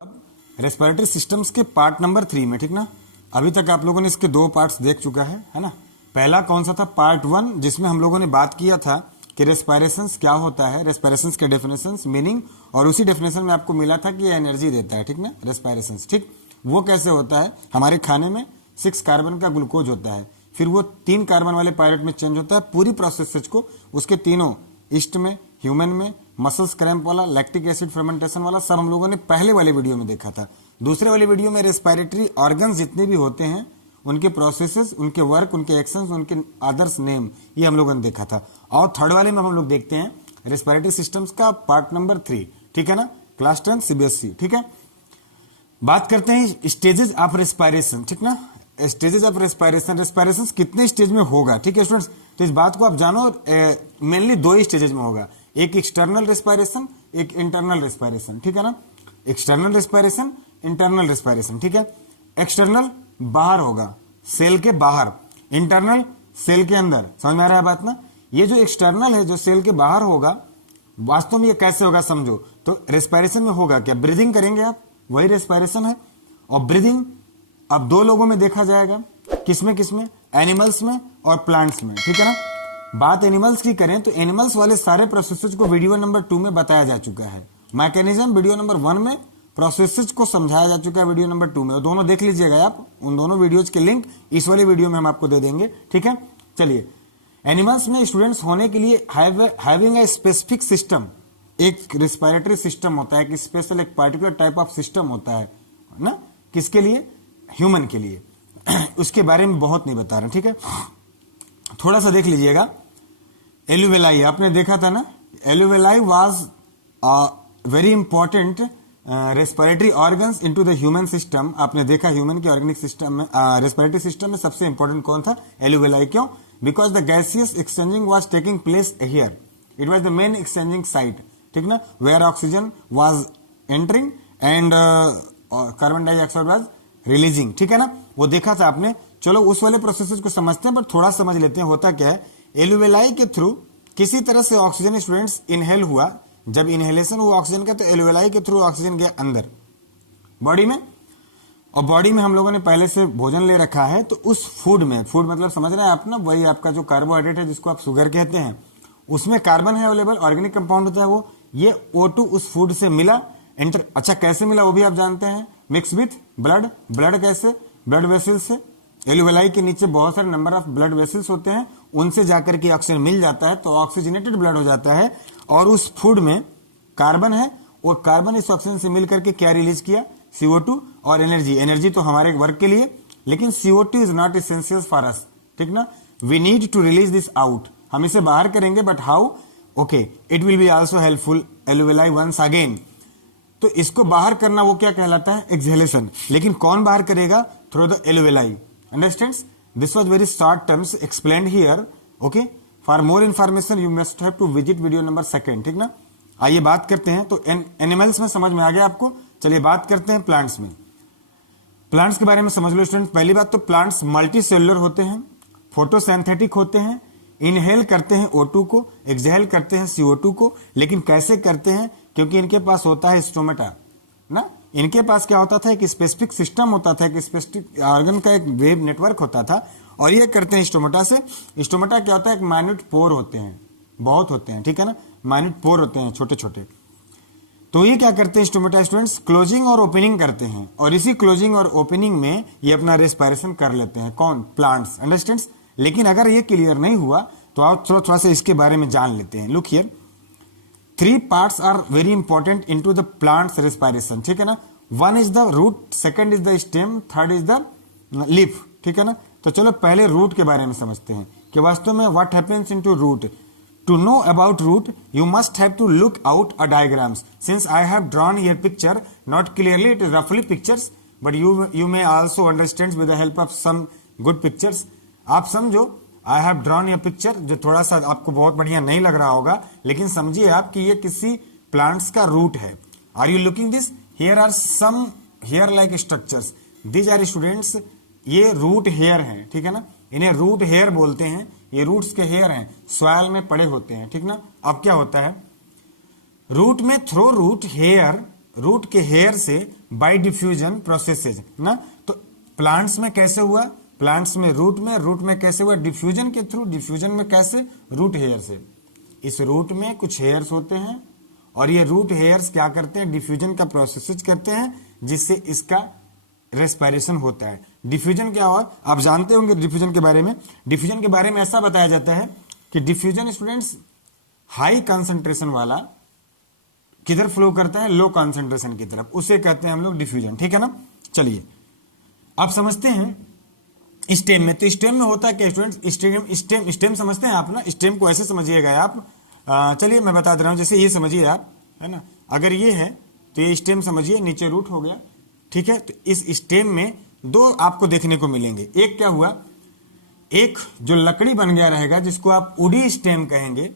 Respiratory systems के part number 3 में, ठीक ना। अभी तक आप लोगों ने इसके 2 पार्ट्स देख चुका है ना। पहला कौन सा था? पार्ट 1, जिसमें हम लोगों ने बात किया था कि रेस्पिरेशंस क्या होता है, रेस्पिरेशंस के डेफिनेशंस, मीनिंग, और उसी डेफिनेशन में आपको मिला था कि ये एनर्जी देता है, ठीक ना, रेस्पिरेशंस, ठीक। वो कैसे होता है? हमारे खाने में 6 कार्बन का ग्लूकोज होता है, फिर वो 3 कार्बन वाले पायरेट में चेंज होता है। पूरी प्रोसेस को उसके तीनों ईस्ट में, ह्यूमन में, मसल्स क्रैम्प वाला, लैक्टिक एसिड फर्मेंटेशन वाला, सब हम लोगों ने पहले वाले वीडियो में देखा था। दूसरे वाले वीडियो में रेस्पिरेटरी ऑर्गन्स जितने भी होते हैं, उनके प्रोसेसेस, उनके वर्क, उनके एक्शंस, उनके अदर्स नेम, ये हम लोगों ने देखा था। और थर्ड वाले में हम लोग देखते हैं रेस्पिरेटरी सिस्टम्स का पार्ट नंबर 3, ठीक है ना, क्लास 10 सीबीएसई, ठीक है। बात करते हैं स्टेजेस ऑफ रेस्पिरेशन, ठीक ना। स्टेजेस ऑफ रेस्पिरेशन, रेस्पिरेशन कितने स्टेज में होगा, ठीक है स्टूडेंट्स। तो इस बात को आप जानो, मेनली 2 ही स्टेजेस में होगा, एक एक्सटर्नल रेस्पिरेशन, एक इंटरनल रेस्पिरेशन, ठीक है ना। एक्सटर्नल रेस्पिरेशन, इंटरनल रेस्पिरेशन, ठीक है। एक्सटर्नल बाहर होगा, सेल के बाहर, इंटरनल सेल के अंदर। समझ में आ रहा है बात ना। ये जो एक्सटर्नल है, जो सेल के बाहर होगा, वास्तव में ये कैसे होगा समझो। तो रेस्पिरेशन में होगा क्या? ब्रीदिंग करेंगे आप, वही रेस्पिरेशन है। और ब्रीदिंग अब 2 लोगों में देखा जाएगा, किसमें किसमें? एनिमल्स में और प्लांट्स में, ठीक है ना। बात एनिमल्स की करें तो एनिमल्स वाले सारे प्रोसेसेस को वीडियो नंबर 2 में बताया जा चुका है। मैकेनिज्म वीडियो नंबर 1 में, प्रोसेसेस को समझाया जा चुका है वीडियो नंबर 2 में। दोनों देख लीजिएगा आप, उन दोनों वीडियोज के लिंक इस वाले वीडियो में हम आपको दे देंगे, ठीक है। चलिए, एनिमल्स में स्टूडेंट्स होने के लिए हैविंग ए स्पेसिफिक सिस्टम, एक रेस्पिरेटरी सिस्टम होता है, एक स्पेशल, एक पार्टिकुलर टाइप ऑफ सिस्टम होता है ना। किसके लिए? ह्यूमन के लिए। उसके बारे में बहुत नहीं बता रहे, ठीक है। थोड़ा सा देख लीजिएगा। एलुवेलाई आपने देखा था ना। Alveoli was very important respiratory organs into the human system. आपने देखा ह्यूमन के ऑर्गेनिक सिस्टम में, रेस्पिरेटरी सिस्टम में सबसे इंपॉर्टेंट कौन था? एलुवेलाई। क्यों? Because the gaseous exchanging was taking place here, it was the main exchanging site, ठीक ना, where oxygen was entering and carbon dioxide was releasing, ठीक है ना। वो देखा था आपने। चलो उस वाले प्रोसेसेस को समझते हैं, पर थोड़ा समझ लेते हैं होता क्या है। एलुवेलाई के थ्रू किसी तरह से ऑक्सीजन स्टूडेंट्स इनहेल हुआ। जब इनहेलेशन हुआ ऑक्सीजन का, तो एलुवेलाई के थ्रू ऑक्सीजन गया अंदर बॉडी में, और बॉडी में हम लोगों ने पहले से भोजन ले रखा है, तो उस फूड में, फूड मतलब समझ रहे हैं आप ना, वही आपका जो कार्बोहाइड्रेट है जिसको आप शुगर कहते हैं, उसमें कार्बन है अवेलेबल, ऑर्गेनिक कंपाउंड होता है वो। ये O2 उस फूड से मिला, एंटर। अच्छा, कैसे मिला वो भी आप जानते हैं, मिक्स विथ ब्लड। ब्लड कैसे? ब्लड वेसल्स से। एलुवेलाई के नीचे बहुत सारे नंबर ऑफ ब्लड वेसल्स होते हैं, उनसे जाकर के ऑक्सीजन मिल जाता है, तो ऑक्सीजनेटेड ब्लड हो जाता है। और उस फूड में कार्बन है, और कार्बन इस ऑक्सीजन से मिलकर के क्या रिलीज किया? CO2 और एनर्जी। एनर्जी तो हमारे वर्क के लिए, लेकिन CO2 is not essential for us, ठीक ना। We need to release this out, हम इसे बाहर करेंगे, but how? Okay, it will be also helpful alveoli once again. तो इसको बाहर करना वो क्या कहलाता है? एक्सहेलेशन। लेकिन कौन बाहर करेगा? Through the alveoli. Understands? This was very short terms explained here, okay. For more information you must have to visit video number 2, ठीक ना। आइए बात करते हैं। तो एनिमल्स में समझ में आ गया आपको। चलिए बात करते हैं प्लांट्स में। प्लांट्स के बारे में समझ लो स्टूडेंट। पहली बात तो प्लांट्स मल्टी सेलुलर होते हैं, फोटोसिंथेटिक होते हैं, इनहेल करते हैं O2 को, एक्सहेल करते हैं CO2 को। लेकिन कैसे करते हैं? क्योंकि इनके पास होता है स्टोमेटा ना। इनके पास क्या होता था? एक स्पेसिफिक सिस्टम होता था, एक स्पेसिफिक ऑर्गन का एक वेव नेटवर्क होता था, और ये करते हैं स्टोमेटा से। स्टोमेटा क्या होता है? एक माइन्यूट पोर होते हैं, बहुत होते हैं, ठीक है ना, माइन्यूट पोर होते हैं, छोटे छोटे। तो ये क्या करते हैं स्टोमेटा स्टूडेंट्स? क्लोजिंग और ओपनिंग करते हैं, और इसी क्लोजिंग और ओपनिंग में ये अपना रेस्पिरेशन कर लेते हैं। कौन? प्लांट्स। अंडरस्टैंड्स? लेकिन अगर ये क्लियर नहीं हुआ तो आप थोड़ा सा इसके बारे में जान लेते हैं। Look here, 3 parts are very important into the plants respiration, ठीक है ना। 1 is the root, 2nd is the stem, 3rd is the leaf, ठीक है ना। तो चलो पहले रूट के बारे में समझते हैं कि वास्तव में what happens into root. To know about root, you must have to look out a diagrams. Since I have drawn here picture, not clearly, it is roughly pictures, but you may also understand with the help of some good pictures. आप समझो, I have drawn a picture, जो थोड़ा सा आपको बहुत बढ़िया नहीं लग रहा होगा, लेकिन समझिए आप कि ये किसी प्लांट्स का रूट है। Are you looking this? Here are some hair-like structures. These are students, ये रूट हेयर हैं, ठीक है ना। इन्हें रूट हेयर बोलते हैं। ये रूट्स के हेयर हैं, सॉइल में पड़े होते हैं, ठीक ना। अब क्या होता है? रूट में थ्रो रूट हेयर रूट के हेयर से बाय डिफ्यूजन प्रोसेसेज ना। तो प्लांट्स में कैसे हुआ, प्लांट्स में रूट में कैसे हुआ, डिफ्यूजन के थ्रू, डिफ्यूजन में कैसे, रूट हेयर से। इस रूट में कुछ हेयर्स होते हैं और ये रूट हेयर्स क्या करते हैं, डिफ्यूजन का प्रोसेसेज करते हैं, जिससे इसका रेस्पिरेशन होता है। डिफ्यूजन क्या हुआ, आप जानते होंगे डिफ्यूजन के बारे में। डिफ्यूजन के बारे में ऐसा बताया जाता है कि डिफ्यूजन स्टूडेंट्स हाई कंसंट्रेशन वाला किधर फ्लो करता है, लो कंसंट्रेशन की तरफ, उसे कहते हैं हम लोग डिफ्यूजन, ठीक है ना। चलिए आप समझते हैं स्टेम में, तो स्टेम में होता है क्या स्टूडेंट्स, स्टेम समझते हैं आप ना, स्टेम को ऐसे समझिएगा आप। चलिए मैं बता दे रहा हूं, जैसे ये समझिए आप, है ना, अगर ये है तो ये स्टेम समझिए, नीचे रूट हो गया, ठीक है। तो इस स्टेम में दो आपको देखने को मिलेंगे, एक क्या हुआ, एक जो लकड़ी बन गया रहेगा जिसको आप वुडी स्टेम कहेंगे,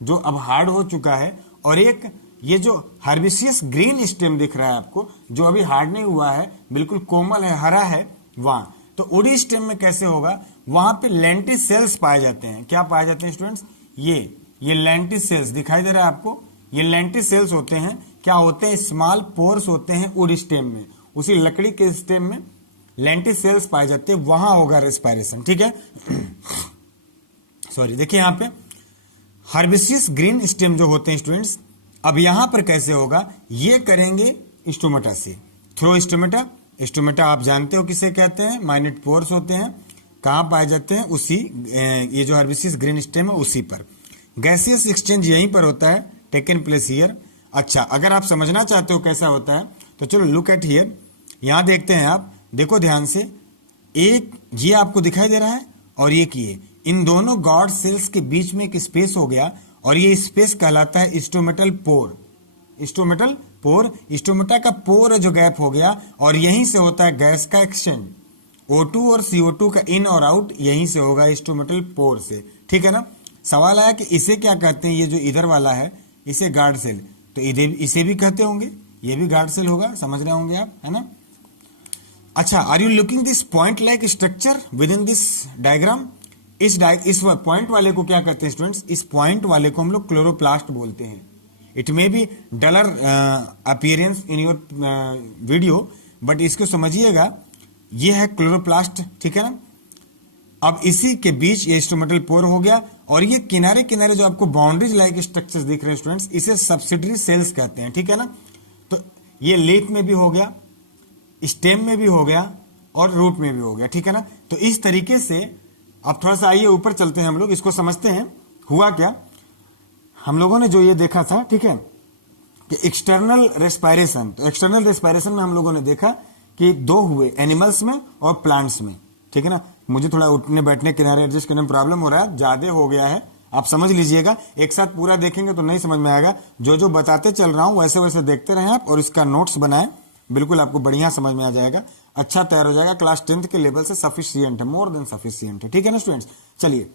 जो अब हार्ड हो चुका है, और एक ये जो हर्बिशियस ग्रीन स्टेम दिख रहा है आपको, जो अभी हार्ड नहीं हुआ है, बिल्कुल कोमल है, हरा है वहां। तो वुडी स्टेम में कैसे होगा, वहां पे लेंटिस सेल्स पाए जाते हैं। क्या पाए जाते हैं स्टूडेंट्स, ये लेंटिस सेल्स दिखाई दे रहा है आपको, ये लेंटिस सेल्स होते हैं, क्या होते हैं, स्मॉल पोर्स होते हैं वुड स्टेम में, उसी लकड़ी के स्टेम में लेंटिस सेल्स पाए जाते हैं, वहां होगा रेस्पिरेशन, ठीक है। सॉरी, देखिए यहां पे हर्बिशियस ग्रीन स्टेम जो होते हैं स्टूडेंट्स, अब यहां पर कैसे होगा, ये करेंगे स्टोमेटा से, थ्रो स्टोमेटा। स्टोमेटा आप जानते हो किसे कहते हैं, माइन्यूट पोर्स होते हैं, कहां पाए जाते हैं, उसी ये जो हर्बिशियस ग्रीन स्टेम है उसी पर। गैसियस एक्सचेंज यहीं पर होता है, टेकन प्लेस हियर। अच्छा, अगर आप समझना चाहते हो कैसा होता है तो चलो लुक एट हियर, यहां देखते हैं आप, देखो ध्यान से, एक ये आपको दिखाई दे रहा है और एक ये, इन दोनों गॉड सेल्स के बीच में एक स्पेस हो गया और ये स्पेस कहलाता है stomatal pore. Stomatal pore, stomata का पोर जो गैप हो गया, और यहीं से होता है गैस का एक्सचेंज, O2 और CO2 का इन और आउट यहीं से होगा, स्टोमेटल पोर से, ठीक है ना। सवाल आया कि इसे क्या कहते हैं, ये जो इधर वाला है इसे गार्ड सेल, तो इसे भी कहते होंगे, ये भी गार्ड सेल होगा, समझ रहे होंगे आप, है ना। अच्छा, are you looking this point like structure with in this diagram. इस पॉइंट वाले को क्या कहते हैं स्टूडेंट्स, इस पॉइंट वाले को हम लोग क्लोरोप्लास्ट बोलते हैं। It may be dollar appearance in your video, but इसको समझिएगा, ये है क्लोरोप्लास्ट, ठीक है ना। अब इसी के बीच ये स्टोमेटल पोर हो गया, और ये किनारे किनारे जो आपको बाउंड्रीज लाइक स्ट्रक्चर्स दिख रहे हैं स्टूडेंट्स, इसे सब्सिडरी सेल्स कहते हैं, ठीक है ना। तो ये लीफ में भी हो गया, स्टेम में भी हो गया, और रूट में भी हो गया, ठीक है ना। तो इस तरीके से अब थोड़ा सा आइए ऊपर चलते हैं, हम लोग इसको समझते हैं। हुआ क्या, हम लोगों ने जो ये देखा था, ठीक है, कि एक्सटर्नल रेस्पिरेशन, तो एक्सटर्नल रेस्पिरेशन में हम लोगों ने देखा कि दो हुए, एनिमल्स में और प्लांट्स में, ठीक है ना। मुझे थोड़ा उठने बैठने किनारे एडजस्ट करने में प्रॉब्लम हो रहा है, ज्यादा हो गया है, आप समझ लीजिएगा, एक साथ पूरा देखेंगे तो नहीं समझ में आएगा। जो जो बताते चल रहा हूं वैसे वैसे देखते रहें आप, और इसका नोट्स बनाएं, बिल्कुल आपको बढ़िया समझ में आ जाएगा, अच्छा तैयार हो जाएगा, क्लास 10th के लेवल से सफिशियंट है, मोर देन सफिशियंट है, ठीक है ना स्टूडेंट्स। चलिए,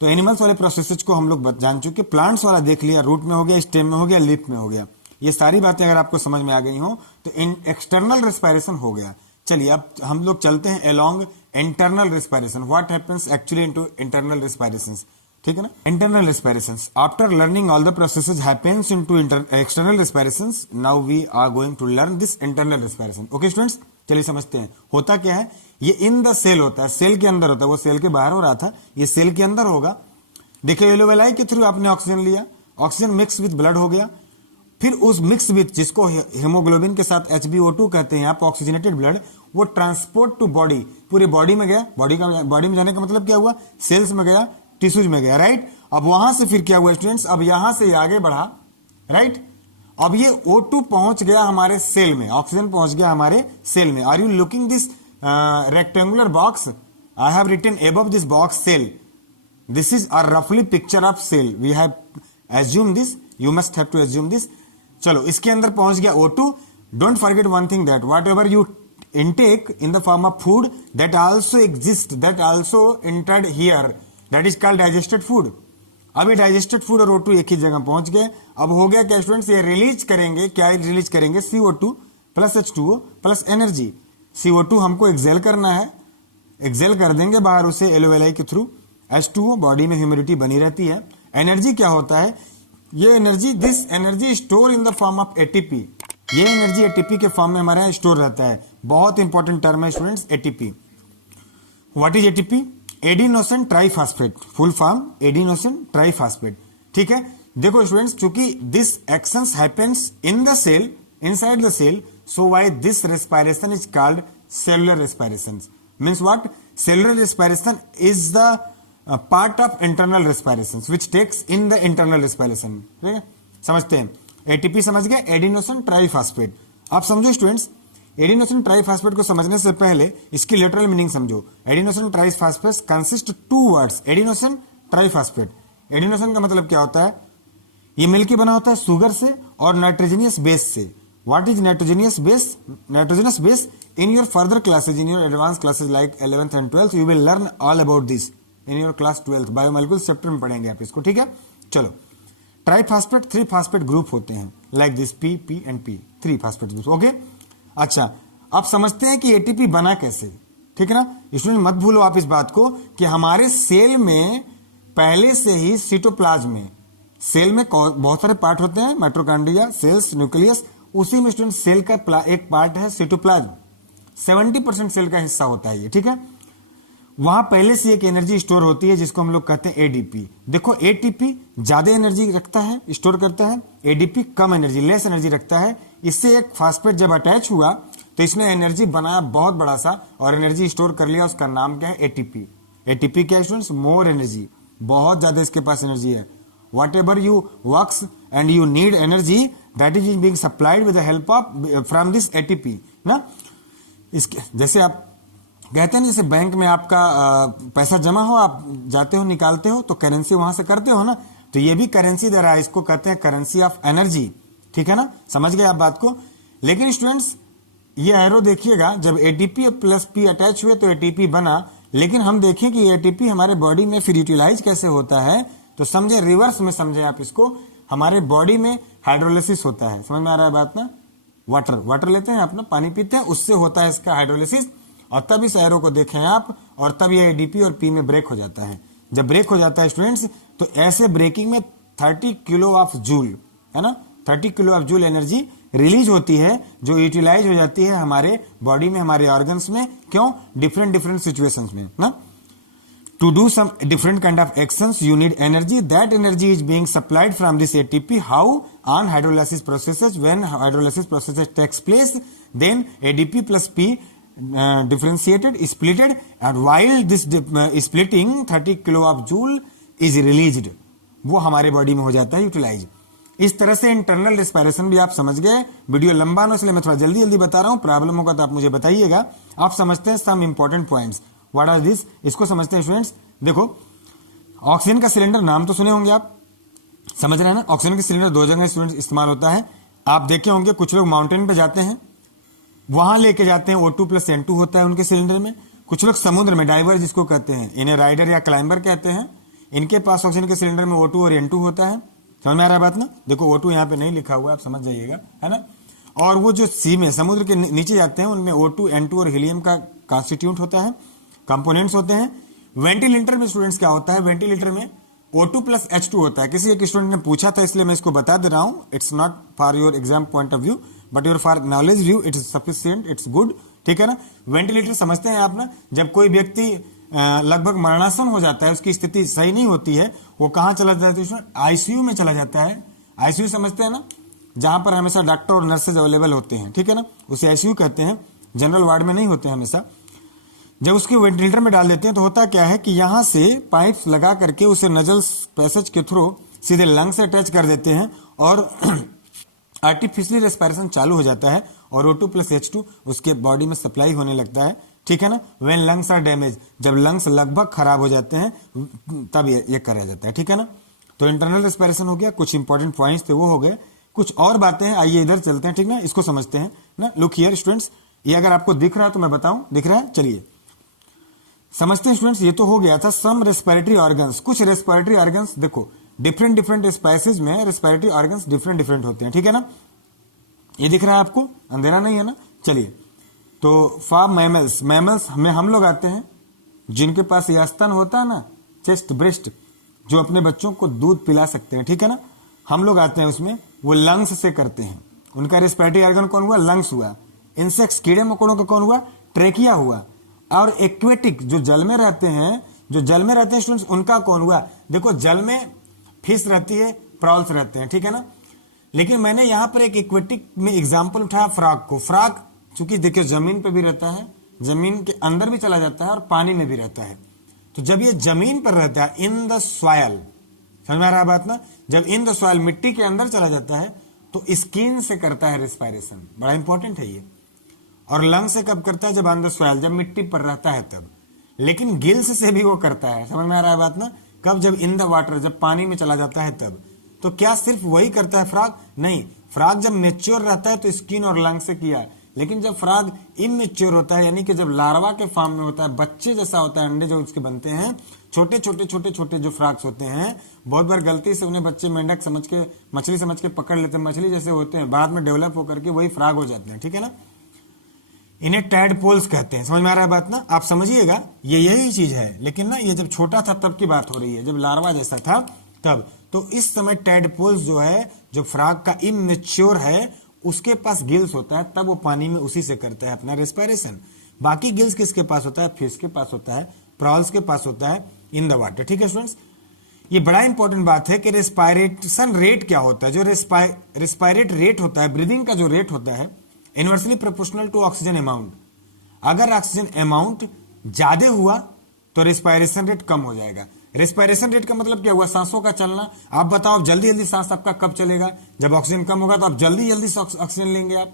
तो एनिमल्स वाले प्रोसेसेस को हम लोग जान चुके, प्लांट्स वाला देख लिया, रूट में हो गया, स्टेम में हो गया, लीफ में हो गया, ये सारी बातें अगर आपको समझ में आ गई हो तो इन एक्सटर्नल रेस्पिरेशन हो गया। चलिए अब हम लोग चलते हैं along internal respiration, what happens actually into internal respirations, ठीक है ना। Internal respirations, after learning all the processes happens into external respirations, now we are going to learn this internal respiration. Okay students, चलिए समझते हैं होता क्या है। ये इन द सेल होता है, सेल के अंदर होता है, वो सेल के बाहर हो रहा था, ये सेल के अंदर होगा। देखिए एलोवेलाई के थ्रू आपने ऑक्सीजन लिया, ऑक्सीजन मिक्स विद ब्लड हो गया, फिर उस मिक्स विद, जिसको हेमोग्लोबिन के साथ HbO2 कहते हैं आप, ऑक्सीजनेटेड ब्लड, वो ट्रांसपोर्ट टू बॉडी, पूरे बॉडी में गया, बॉडी में जाने का मतलब क्या हुआ, सेल्स में गया, टिश्यूज में गया, राइट। अब वहां से फिर क्या हुआ स्टूडेंट्स, अब यहां से आगे बढ़ा, राइट। अब ये O2 पहुंच गया हमारे सेल में, ऑक्सीजन पहुंच गया हमारे सेल में। Are you looking this rectangular box, I have written above this box cell, this is a roughly picture of cell, we have assumed this, you must have to assume this। चलो इसके अंदर पहुंच गया O2, don't forget one thing, that whatever you intake in the form of food, that also exists, that also entered here, that is called digested food। अब ये digested food और O2 एक ही जगह पहुंच गए। अब हो गया क्या स्टूडेंट्स, ये रिलीज करेंगे, क्या रिलीज करेंगे, CO2 plus H2O plus energy. CO2 हमको एक्सेल करना है, एक्सेल कर देंगे बाहर उसे एलोवेलाई के थ्रू, H2O बॉडी में ह्यूमिडिटी बनी रहती है। एनर्जी क्या होता है, ये energy, this energy store in the form of ATP, ये एनर्जी एटीपी के फॉर्म में हमारे यहाँ स्टोर रहता है। बहुत इंपॉर्टेंट टर्म है students ATP. What is ATP? Adenosine triphosphate, full form adenosine triphosphate. ठीक है, देखो स्टूडेंट्स, चूंकि this actions happens in the cell, inside the cell, so why this respiration is called cellular respiration? Means what? Cellular respiration is the part of internal respiration which takes in the internal respiration. ठीक है, समझते हैं। ATP समझ गए, adenosine triphosphate. आप समझो students, adenosine triphosphate को समझने से पहले इसकी लिटरल मीनिंग समझो। Adenosine triphosphate consist two words, adenosine triphosphate. Adenosine का मतलब क्या होता है? ये मिलके बना होता है शुगर से और नाइट्रोजनियस बेस से। What is nitrogenous base? Nitrogenous base. In your further classes, in your advanced classes like 11th and 12th, you will learn all about this. In your class 12th, biomolecules chapter में पढ़ेंगे आप इसको। ठीक है, चलो। Triphosphate 3 phosphate group होते हैं, like this P, P and P, 3 phosphate group. Okay, अच्छा, अब समझते हैं कि एटीपी बना कैसे। ठीक है ना स्टूडेंट, मत भूलो आप इस बात को कि हमारे सेल में पहले से ही साइटोप्लाज्म में, सेल में बहुत सारे पार्ट होते हैं, माइटोकॉन्ड्रिया, सेल्स, न्यूक्लियस। उसी में स्टूडेंट सेल का एक पार्ट है साइटोप्लाज्म, 70% सेल का हिस्सा होता है ये। ठीक है, वहां पहले से एक एनर्जी स्टोर होती है जिसको हम लोग कहते हैं एडीपी। देखो, एटीपी ज्यादा एनर्जी रखता है, स्टोर करता है, एडीपी कम एनर्जी, लेस एनर्जी रखता है। इससे एक फास्फेट जब अटैच हुआ तो इसने एनर्जी बनाया बहुत बड़ा सा और एनर्जी स्टोर कर लिया, उसका नाम क्या है? एटीपी। एटीपी क्या स्टूडेंट्स? मोर एनर्जी, बहुत ज्यादा इसके पास एनर्जी है। What ever you works and you need energy, that is being supplied with the help of from this ATP ना। इसके जैसे आप कहते हैं ना, जैसे बैंक में आपका पैसा जमा हो, आप जाते हो निकालते हो तो करेंसी वहां से करते हो ना, तो ये भी करेंसी दे रहा है, इसको कहते हैं करेंसी ऑफ एनर्जी। ठीक है ना, समझ गए आप बात को। लेकिन स्टूडेंट्स, ये एरो देखिएगा, जब एटीपी प्लस पी अटैच हुए तो एटीपी बना, लेकिन हम देखें कि एटीपी हमारे बॉडी में फिर यूटिलाइज कैसे होता है, तो समझे रिवर्स में समझे आप इसको। हमारे बॉडी में हाइड्रोलिसिस होता है, समझ में आ रहा है बात ना? वाटर लेते हैं आप ना, पानी पीते हैं, उससे होता है इसका हाइड्रोलिसिस, और तब इस एरो को देखें आप, और तब ये एडीपी और पी में ब्रेक हो जाता है। जब ब्रेक हो जाता है स्टूडेंट्स, तो ऐसे ब्रेकिंग में 30 किलो ऑफ जूल, है ना, 30 kilo of joule energy release होती है, जो यूटिलाइज हो जाती है हमारे बॉडी में, हमारे ऑर्गन्स में। क्यों? डिफरेंट सिचुएशंस में ना। To do some different kind of actions, you need energy. That energy is being supplied from this ATP. How? On hydrolysis processes. When hydrolysis processes takes place, then ADP plus P differentiated, splitted, and while this splitting, 30 kilo of joule is released. वो हमारे body में हो जाता है utilise. इस तरह से internal respiration भी आप समझ गए। वीडियो लंबा ना, इसलिए मैं थोड़ा जल्दी बता रहा हूँ। प्रॉब्लम होगा तो आप मुझे बताइएगा। आप समझते हैं some important points. What are this? इसको समझते हैं स्टूडेंट्स। देखो, ऑक्सीजन का सिलेंडर नाम तो सुने होंगे आप, समझ रहे हैं ना? ऑक्सीजन का सिलेंडर 2 जगह स्टूडेंट्स इस्तेमाल होता है। आप देखे होंगे कुछ लोग माउंटेन पे जाते हैं, वहां लेके जाते हैं, O2 प्लस N2 होता है उनके सिलेंडर में। कुछ लोग समुद्र में, डाइवर जिसको कहते हैं, इन्हें राइडर या क्लाइंबर कहते हैं, इनके पास ऑक्सीजन के सिलेंडर में O2 और N2 होता है। समझ में आ रहा है बात ना? देखो, O2 यहाँ पे नहीं लिखा हुआ है, आप समझ जाइएगा, है ना। और वो जो सी में, समुद्र के नीचे जाते हैं, उनमें O2, N2 और हीलियम का कॉन्स्टिट्यूट होता है, कंपोनेंट्स होते हैं। वेंटिलेटर में स्टूडेंट्स क्या होता है? वेंटिलेटर में O2 प्लस H2 होता है। किसी एक स्टूडेंट ने पूछा था, इसलिए मैं इसको बता दे रहा हूं। It's not for your exam point of view, but your for knowledge view it is sufficient, it's good. ठीक है ना। वेंटिलेटर समझते हैं आप ना, जब कोई व्यक्ति लगभग मरणासन हो जाता है, उसकी स्थिति सही नहीं होती है, वो कहां चला जाता है? आईसीयू में चला जाता है। आईसीयू समझते हैं ना, जहां पर हमेशा डॉक्टर और नर्सेज अवेलेबल होते हैं। ठीक है ना, उसे आईसीयू कहते हैं। जनरल वार्ड में नहीं होते हमेशा। जब उसके वेंटिलेटर में डाल देते हैं तो होता क्या है कि यहां से पाइप्स लगा करके उसे नजल पैसेज के थ्रू सीधे लंग से अटैच कर देते हैं और आर्टिफिशियल रेस्पिरेशन चालू हो जाता है और O2 प्लस H2 उसके बॉडी में सप्लाई होने लगता है। ठीक है ना। व्हेन लंग्स आर डैमेज, जब लंग्स लगभग खराब हो जाते हैं तब ये करा जाता है। ठीक है ना। तो इंटरनल रेस्पिरेशन हो गया, कुछ इंपॉर्टेंट पॉइंट्स थे वो हो गए, कुछ और बातें हैं, आइए इधर चलते हैं। ठीक ना, इसको समझते हैं ना। लुक हियर स्टूडेंट्स, ये अगर आपको दिख रहा है तो मैं बताऊं, दिख रहा है? चलिए समझते हैं स्टूडेंट्स। ये तो हो गया था सम रेस्पिरेटरी ऑर्गन्स। कुछ रेस्पिरेटरी ऑर्गन्स देखो, डिफरेंट स्पाइसेज में रेस्पिरेटरी ऑर्गन्स डिफरेंट होते हैं। ठीक है ना। ये दिख रहा है आपको, अंधेरा नहीं है ना। चलिए, तो फॉर मैमल्स में हम लोग आते हैं जिनके पास ये स्तन होता है ना, चेस्ट ब्रेस्ट, जो अपने बच्चों को दूध पिला सकते हैं। ठीक है ना, हम लोग आते हैं उसमें, वो लंग्स से करते हैं। उनका रेस्पिरेटरी ऑर्गन कौन हुआ? लंग्स हुआ। इंसेक्ट्स कीड़े मकोड़ों का कौन हुआ? ट्रेकिया हुआ। और एक्वेटिक जो जल में रहते हैं, स्टूडेंट्स, उनका कौन हुआ? देखो जल में फिश रहती है, प्रॉल्स रहते हैं, ठीक है ना। लेकिन मैंने यहां पर एक एक्वेटिक में एग्जांपल उठाया फ्रॉग को। फ्रॉग चूंकि देखिए जमीन पे भी रहता है, जमीन के अंदर भी चला जाता है और पानी में भी रहता है। तो जब ये जमीन पर रहता है, इन द सॉयल, समझ में आ रहा है बात ना? जब इन द सॉयल मिट्टी के अंदर चला जाता है तो स्किन से करता है रेस्पिरेशन, बड़ा इंपॉर्टेंट है ये। और लंग से कब करता है? जब ऑन द सॉयल, जब मिट्टी पर रहता है तब। लेकिन गिल्स से भी वो करता है, समझ में आ रहा है बात ना? कब? जब इन द वाटर, जब पानी में चला जाता है तब। तो क्या सिर्फ वही करता है फ्रॉग? नहीं, फ्रॉग जब मेच्योर रहता है तो स्किन और लंग से किया, लेकिन जब फ्रॉग इमेच्योर होता है, यानी कि जब लार्वा के फॉर्म में होता है, बच्चे जैसा होता है, अंडे जो उसके बनते हैं, छोटे छोटे जो फ्रॉग्स होते हैं, बहुत बार गलती से उन्हें बच्चे मेंढक समझ के, मछली समझ के पकड़ लेते हैं, मछली जैसे होते हैं, बाद में डेवलप होकर के वही फ्रॉग हो जाते हैं, ठीक है ना। इन्हें टैडपोल्स कहते हैं, समझ में आ रहा है बात ना? आप समझिएगा, ये यही चीज है। लेकिन ना ये जब छोटा था तब की बात हो रही है, जब लार्वा जैसा था तब। तो इस समय टैडपोल्स जो है, जो फ्रॉग का इमेच्योर है, उसके पास गिल्स होता है, तब वो पानी में उसी से करता है अपना रेस्पिरेशन। बाकी गिल्स किसके पास होता है? फिश के पास होता है, प्रॉल्स के पास होता है, इन द वाटर, ठीक है स्टूडेंट्स। ये बड़ा इंपॉर्टेंट बात है कि रेस्पिरेशन रेट क्या होता है। जो रेस्पिरेट रेट होता है, ब्रीदिंग का जो रेट होता है, inversely proportional to oxygen amount. अगर ऑक्सीजन अमाउंट ज्यादा हुआ तो रेस्पिरेशन रेट कम हो जाएगा। रेस्पिरेशन रेट का मतलब क्या हुआ? सांसों का चलना। आप बताओ जल्दी जल्दी सांस आपका कब चलेगा? जब ऑक्सीजन कम होगा, तो आप जल्दी जल्दी ऑक्सीजन लेंगे आप,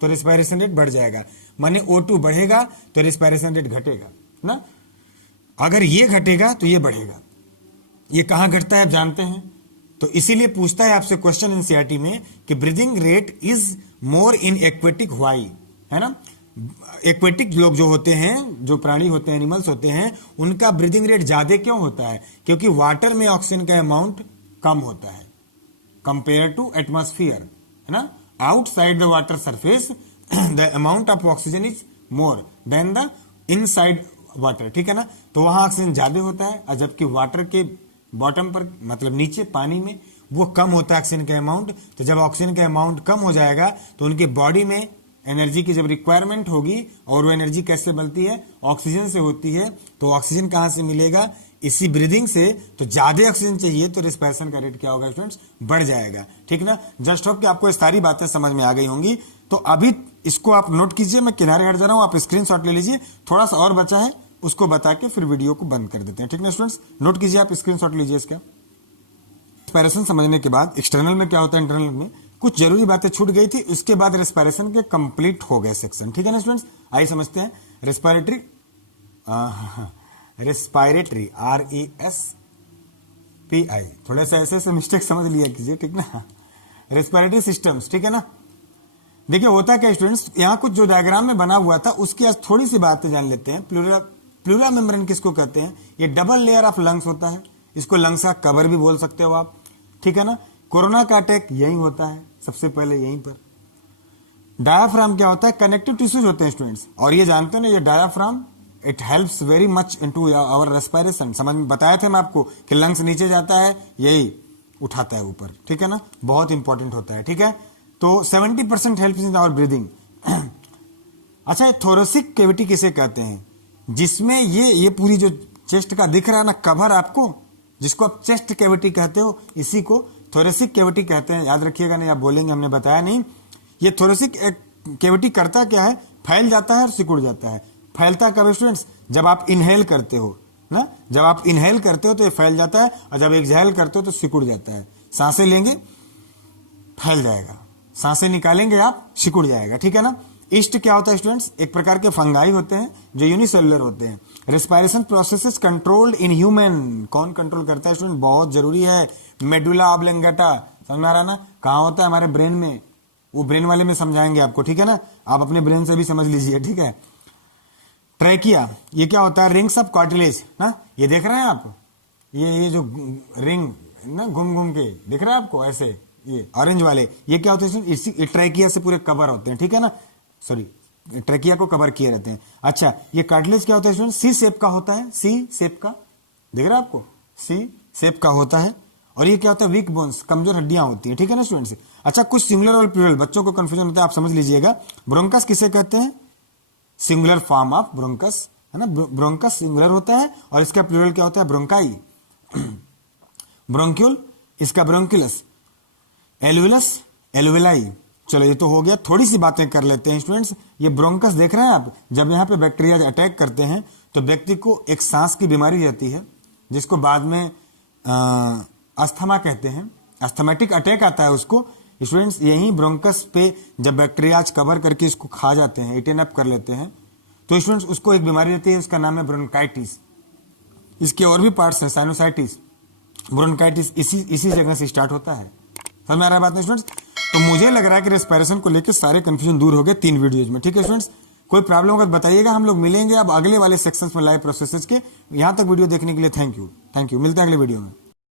तो रेस्पिरेशन रेट बढ़ जाएगा। माने O2 बढ़ेगा तो रेस्पिरेशन रेट घटेगा ना। अगर ये घटेगा तो ये बढ़ेगा। ये कहां घटता है आप जानते हैं? तो इसीलिए पूछता है आपसे क्वेश्चन एनसीईआरटी में कि breathing rate is more in aquatic why, है ना। एक्वेटिक लोग जो होते हैं, जो प्राणी होते हैं, एनिमल्स होते हैं, उनका ब्रीदिंग रेट ज्यादा क्यों होता है? क्योंकि वाटर में ऑक्सीजन का अमाउंट कम होता है कंपेयर टू एटमॉस्फेयर, है ना। Outside the water surface the amount of oxygen is more than the inside water, ठीक है ना। तो वहां ऑक्सीजन ज्यादा होता है, और जबकि वाटर के बॉटम पर, मतलब नीचे पानी में, वो कम होता है ऑक्सीजन का अमाउंट। तो जब ऑक्सीजन का अमाउंट कम हो जाएगा तो उनके बॉडी में एनर्जी की जब रिक्वायरमेंट होगी, और वो एनर्जी कैसे बनती है? ऑक्सीजन से होती है। तो ऑक्सीजन कहां से मिलेगा? इसी ब्रीदिंग से। तो ज्यादा ऑक्सीजन चाहिए तो रेस्पिरेशन का रेट क्या होगा स्टूडेंट्स? बढ़ जाएगा, ठीक ना। जस्ट होप कि आपको सारी बातें समझ में आ गई होंगी। तो अभी इसको आप नोट कीजिए, मैं किनारे हट जा रहा हूं, आप स्क्रीनशॉट ले लीजिए। थोड़ा सा और बचा है, उसको बता के फिर वीडियो को बंद कर देते हैं, ठीक ना स्टूडेंट्स। नोट कीजिए, आप स्क्रीनशॉट लीजिए इसका। रेस्पिरेशन समझने के बाद एक्सटर्नल में क्या होता है, इंटरनल में कुछ जरूरी बातें छूट गई थी, उसके बाद रेस्पिरेशन के कंप्लीट हो गए सेक्शन, ठीक है ना स्टूडेंट्स। आइए समझते हैं रेस्पिरेटरी RESPI, थोड़ा सा ऐसे मिस्टेक समझ लिया कीजिए, ठीक ना। रेस्पिरेटरी सिस्टम्स, ठीक है ना। देखिए होता क्या स्टूडेंट्स, यहाँ कुछ जो डायग्राम में बना हुआ था उसकी आज थोड़ी सी बातें जान लेते हैं। प्लूरा मेम्ब्रेन किसको कहते हैं? ये डबल लेयर ऑफ लंग्स होता है, इसको लंग्स का कवर भी बोल सकते हो आप, ठीक है ना। कोरोना का अटैक यही होता है सबसे पहले, यहीं पर। डायाफ्राम क्या होता है? कनेक्टिव टिश्यूज होते हैं स्टूडेंट्स, और ये जानते हो ना, ये diaphragm it helps very much into our respiration. समझ में बताया था मैं आपको कि लंग्स नीचे जाता है, यही उठाता है ऊपर, ठीक है ना। बहुत इंपॉर्टेंट होता है, ठीक है। तो 70% हेल्प इन आवर ब्रीदिंग। अच्छा, थोरेसिक कैविटी किसे कहते हैं? जिसमें ये पूरी जो चेस्ट का दिख रहा है ना कवर आपको, जिसको आप चेस्ट कैविटी कहते हो, इसी को थोरेसिक कैविटी कहते हैं। याद रखिएगा, नहीं आप बोलेंगे हमने बताया नहीं। ये थोरेसिक कैविटी करता क्या है? फैल जाता है और सिकुड़ जाता है। फैलता कब स्टूडेंट्स? जब आप इनहेल करते हो ना, जब आप इनहेल करते हो तो ये फैल जाता है, और जब एक्सहेल करते हो तो सिकुड़ जाता है। सांसें लेंगे फैल जाएगा, सांसें निकालेंगे आप सिकुड़ जाएगा, ठीक है ना। ईस्ट क्या होता है स्टूडेंट्स? एक प्रकार के फंगाई होते हैं जो यूनिसेलुलर होते हैं। Respiration processes controlled in human, कौन कंट्रोल करता है स्टूडेंट? बहुत जरूरी है, मेडुला ऑब्लोंगेटा, समझ में आ रहा ना। कहां होता है? हमारे ब्रेन में। वो ब्रेन वाले में समझाएंगे आपको, ठीक है ना। आप अपने ब्रेन से भी समझ लीजिए, ठीक है। ट्रैकिया, ये क्या होता है? रिंग्स ऑफ कार्टिलेज ना, ये देख रहे हैं आप, ये जो रिंग ना घूम घूम के दिख रहा है आपको ऐसे, ये ऑरेंज वाले, ये क्या होते हैं? इसी ट्रैकिया से पूरे कवर होते हैं, ठीक है ना। सॉरी, ट्रैकिया को कवर किए रहते हैं। अच्छा, ये कार्टिलेज क्या होता है? सी शेप का होता है, सी शेप का, दिख रहा है आपको? सी शेप का होता है, और ये क्या होता है, वीक बोन्स, कमजोर हड्डियां होती हैं, ठीक है ना स्टूडेंट्स। अच्छा, कुछ सिंगुलर और प्लूरल, बच्चों को कंफ्यूजन होता है, आप समझ लीजिएगा। ब्रोंकस किसे कहते हैं, सिंगुलर फॉर्म ऑफ ब्रोंकस, है ना, ब्रोंकस सिंगुलर होता है और इसका प्लूरल क्या होता है, ब्रोंकाई। ब्रोंक्यूल, इसका ब्रोंकुलस, एलुलस, एलुलाई। चलो ये तो हो गया, थोड़ी सी बातें कर लेते हैं स्टूडेंट्स। ये ब्रोंकस देख रहे हैं आप, जब यहाँ पे बैक्टीरिया अटैक करते हैं तो व्यक्ति को एक सांस की बीमारी रहती है जिसको बाद में अस्थमा कहते हैं, अस्थमेटिक अटैक आता है उसको स्टूडेंट्स। यही ब्रोंकस पे जब बैक्टीरिया कवर करके इसको खा जाते हैं, इटन अप कर लेते हैं, तो स्टूडेंट्स उसको एक बीमारी रहती है, उसका नाम है ब्रोंकाइटिस। इसके और भी पार्ट्स हैं, साइनोसाइटिस, ब्रोंकाइटिस इसी जगह से स्टार्ट होता है। समझ में आ रहा है बात नहीं स्टूडेंट्स? तो मुझे लग रहा है कि रेस्पिरेशन को लेकर सारे कंफ्यूजन दूर हो गए 3 वीडियोज में, ठीक है स्टूडेंट्स। कोई प्रॉब्लम होगा तो बताइएगा, हम लोग मिलेंगे अब अगले वाले सेक्शंस में लाइव प्रोसेसेस के। यहां तक वीडियो देखने के लिए थैंक यू, मिलते हैं अगले वीडियो में।